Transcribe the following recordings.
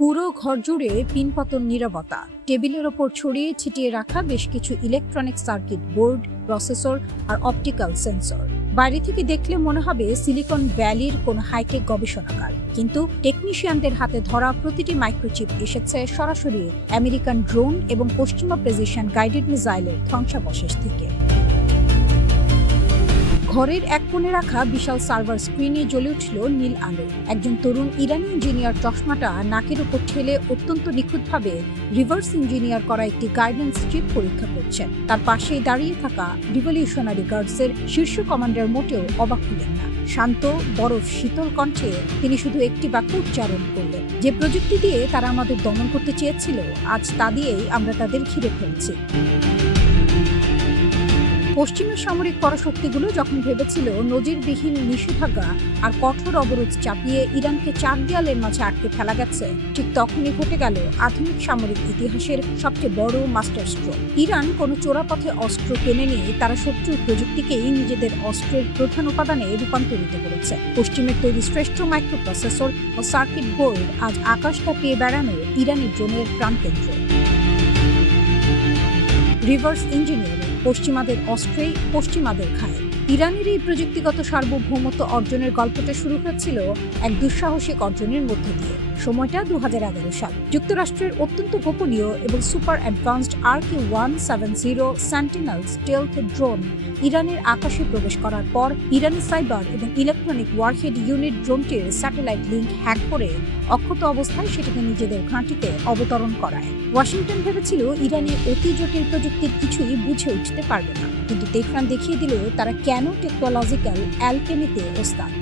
পুরো ঘর জুড়ে পিনপতন নীরবতা, টেবিলের ওপর ছড়িয়ে ছিটিয়ে রাখা বেশ কিছু electronic circuit board, processor R optical sensor. বাইরে থেকে দেখলে মনে হবে সিলিকন ভ্যালির কোনো হাইটেক গবেষণাগার, কিন্তু টেকনিশিয়ানদের হাতে ধরা প্রতিটি মাইক্রোচিপ এসেছে সরাসরি আমেরিকান ড্রোন এবং পশ্চিমা প্রেসিশন গাইডেড মিসাইলের ধ্বংসাবশেষ থেকে। ঘরের এক কোণে রাখা বিশাল সার্ভার স্ক্রিনে জ্বলে উঠল নীল আলো। একজন তরুণ ইরানি ইঞ্জিনিয়ার চশমাটা নাকের উপর ঠেলে অত্যন্ত নিখুঁতভাবে রিভার্স ইঞ্জিনিয়ার করা একটি গাইডেন্স চিপ পরীক্ষা করছেন। তার পাশেই দাঁড়িয়ে থাকা রিভলিউশনারি গার্ডসের শীর্ষ কমান্ডার মোটেও অবাক হলেন না। শান্ত, বরফ শীতল কণ্ঠে তিনি শুধু একটি বাক্য উচ্চারণ করলেন, যে প্রযুক্তি দিয়ে তারা আমাদের দমন করতে চেয়েছিল, আজ তা দিয়েই আমরা তাদের ঘিরে ফেলছি। পশ্চিমের সামরিক পরাশক্তিগুলো যখন ভেবেছিল নজিরবিহীন নিষেধাজ্ঞা আর কঠোর অবরোধ চাপিয়ে ইরানকে চার দেয়ালের মাঝে আটকে ফেলা গেছে, ঠিক তখনই ঘটে গেল আধুনিক সামরিক ইতিহাসের সবচেয়ে বড় মাস্টার স্ট্রোক। ইরান কোনো চোরাপথে অস্ত্র কেনে নিয়ে তারা শত্রুর প্রযুক্তিকেই নিজেদের অস্ত্রের প্রধান উপাদানে রূপান্তরিত করেছে। পশ্চিমের তৈরি শ্রেষ্ঠ মাইক্রোপ্রসেসর ও সার্কিট বোর্ড আজ আকাশ কাঁপিয়ে বেড়ানো ইরানি ড্রোনের প্রাণকেন্দ্র। রিভার্স ইঞ্জিনিয়ারিং, পশ্চিমাদের অস্ত্রেই পশ্চিমাদের খায়। ইরানের এই প্রযুক্তিগত সার্বভৌমত্ব অর্জনের গল্পটা শুরু হয়েছিল এক দুঃসাহসিক অর্জনের মধ্য দিয়ে। সময়টা 2011 সাল। যুক্তরাষ্ট্রের অত্যন্ত গোপনীয় এবং super advanced RQ-170 sentinel stealth drone ইরানের আকাশে প্রবেশ করার পর ইরানি সাইবার এবং ইলেকট্রনিক ওয়ারহেড ইউনিট ড্রোনটির স্যাটেলাইট লিঙ্ক হ্যাক করে অক্ষত অবস্থায় সেটাকে নিজেদের ঘাঁটিতে অবতরণ করায়। ওয়াশিংটন ভেবেছিল ইরানি অতি জটিল প্রযুক্তির কিছুই বুঝে উঠতে পারবে না, কিন্তু তেহরান দেখিয়ে দিল তারা কেন টেকনোলজিক্যাল অ্যালকেমিতে ওস্তাদ।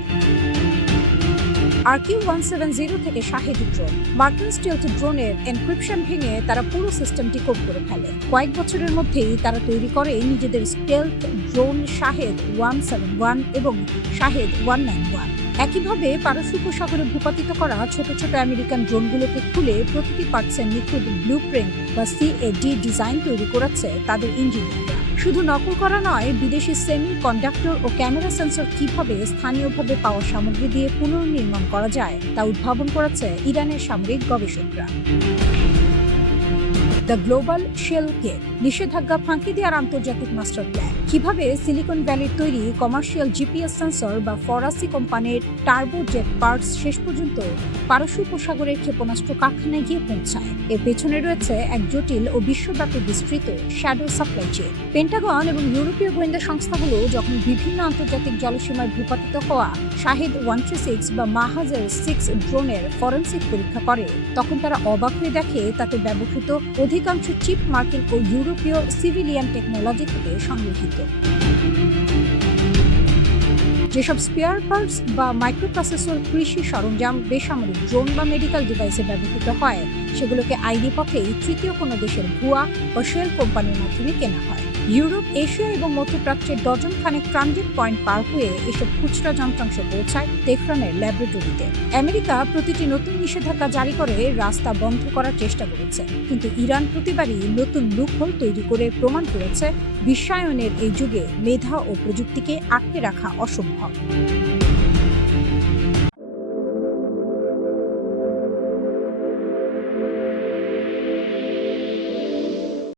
RQ-170 থেকে শাহেদ ড্রোন, মার্কিন স্টেলথ ড্রোনের এনক্রিপশন ভেঙে তারা পুরো সিস্টেমটি কোড করে ফেলে। কয়েক বছরের মধ্যেই তারা তৈরি করে নিজেদের স্টেলথ ড্রোন শাহেদ 171 এবং শাহেদ 191। একইভাবে পারস্য উপসাগরে ভূপাতিত করা ছোট ছোট আমেরিকান ড্রোনগুলোকে খুলে প্রতিটি পার্টসের নিখুঁত ব্লুপ্রিন্ট বা CAD ডিজাইন তৈরি করেছে তাদের ইঞ্জিনিয়াররা। শুধু নকল করা নয়, বিদেশি সেমি কন্ডাক্টর ও ক্যামেরা সেন্সর কিভাবে স্থানীয়ভাবে পাওয়া সামগ্রী দিয়ে পুনর্নির্মাণ করা যায় তা উদ্ভাবন করেছে ইরানের সামরিক গবেষকরা। দ্য গ্লোবাল শেল কেক, নিষেধাজ্ঞা ফাঁকি দেওয়ার আন্তর্জাতিক মাস্টার প্ল্যান। কিভাবে সিলিকন ভ্যালির তৈরি কমার্শিয়াল জিপিএস সেন্সর বা ফরাসি কোম্পানির টার্বোজেট পার্টস শেষ পর্যন্ত পারস্য উপসাগরের ক্ষেপণাস্ত্র কারখানায় গিয়ে পৌঁছায়, এর পেছনে রয়েছে এক জটিল ও বিশ্বব্যাপী বিস্তৃত শ্যাডো সাপ্লাই চেইন। পেন্টাগন এবং ইউরোপীয় গোয়েন্দা সংস্থাগুলো যখন বিভিন্ন আন্তর্জাতিক জলসীমায় ভূপাতিত হওয়া শাহেদ 136 বা মাহাজের 6 ড্রোনের ফরেনসিক পরীক্ষা করে, তখন তারা অবাক হয়ে দেখে তাতে ব্যবহৃত অধিকাংশ চিপ মার্কিন ও ইউরোপীয় সিভিলিয়ান টেকনোলজি থেকে সংগৃহীত। যেসব স্পেয়ার পার্টস বা মাইক্রোপ্রসেসর কৃষি সরঞ্জাম, বেসামরিক ড্রোন বা মেডিকেল ডিভাইসে ব্যবহৃত হয়, সেগুলোকে আইনি পথেই তৃতীয় কোনো দেশের ভুয়া বা শেল কোম্পানির মাধ্যমে কেনা হয়। ইউরোপ, এশিয়া এবং মধ্যপ্রাচ্যের ডজন খানেক ট্রানজিট পয়েন্ট পার হয়ে এসব খুচরা যন্ত্রাংশ পৌঁছায় তেহরানের ল্যাবরেটরিতে। আমেরিকা প্রতিটি নতুন নিষেধাজ্ঞা জারি করে রাস্তা বন্ধ করার চেষ্টা করেছে, কিন্তু ইরান প্রতিবারই নতুন লুপহোল তৈরি করে প্রমাণ করেছে বিশ্বায়নের এই যুগে মেধা ও প্রযুক্তিকে আটকে রাখা অসম্ভব।